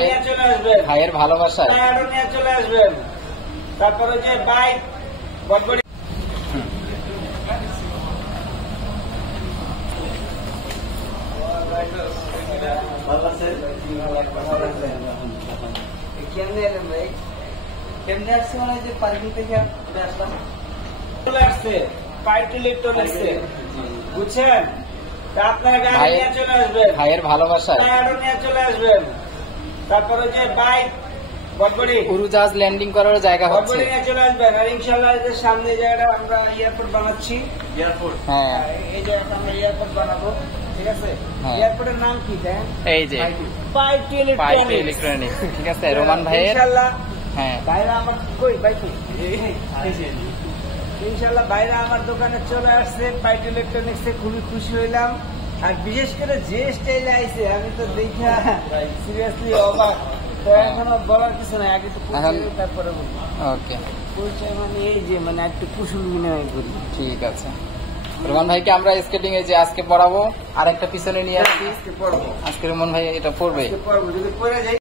নিয়ে চলে আসবেন, ভাইয়ের ভালোবাসায় টায়ারও নিয়ে চলে আসবেন। তারপরে যে বাইক বটবড়ি কেমনে আসছে মানে যে পার্কিং থেকে আসলাম চলে আসছে, পাইট ইলেকট্রনিক্সে, বুঝছেন? তা আপনারা গাড়ি ভাই- নিয়ে চলে আসবেন, ভাইয়ের ভালোবাসায় টায়ারও নিয়ে চলে আসবেন। তারপরে যে বাইক বটবড়ি উড়োজাহাজ ল্যান্ডিং করার জায়গা হচ্ছে। বটবড়ি নিয়ে চলে আসবেন। আর ইনশাল্লাহ এদের সামনে এই জায়গাটা আমরা এয়ারপোর্ট বানাচ্ছি। হ্যাঁ এই জায়গাটা আমরা এয়ারপোর্ট বানাবো, ঠিক আছে? হ্যাঁ। এয়ারপোর্টের নাম কি দেন? এই যে পাইট পাইপ ইলেকট্রনিক্স। ইলেকট্রনিক্স, ঠিক আছে রোমান ভাইয়ের। ইনশাল্লাহ হ্যাঁ ভাইরা আমার কই বাইকে ইনশাল্লাহ ভাইরা আমার দোকানে চলে আসছে পাইট ইলেকট্রনিক্সে, খুবই খুশি হইলাম। আর বিশেষ করে যে স্টাইলে আইছে আমি তো দেখা সিরিয়াসলি অবাক। তো এখনো বলার কিছু নাই, আগে তো পরিচয় এখন- তারপরে বলবো। ওকে পরিচয় মানে এই যে মানে একটু কুশল বিনিময় করি। ঠিক আছে। রোমান ভাইকে আমরা স্কেটিং এ যে আজকে পড়াবো, আর একটা পিছনে নিয়ে আসছি। আজকে পড়বো, আজকে রোমান ভাই এটা পড়বে। আজকে পড়বো, যদি পড়ে যাই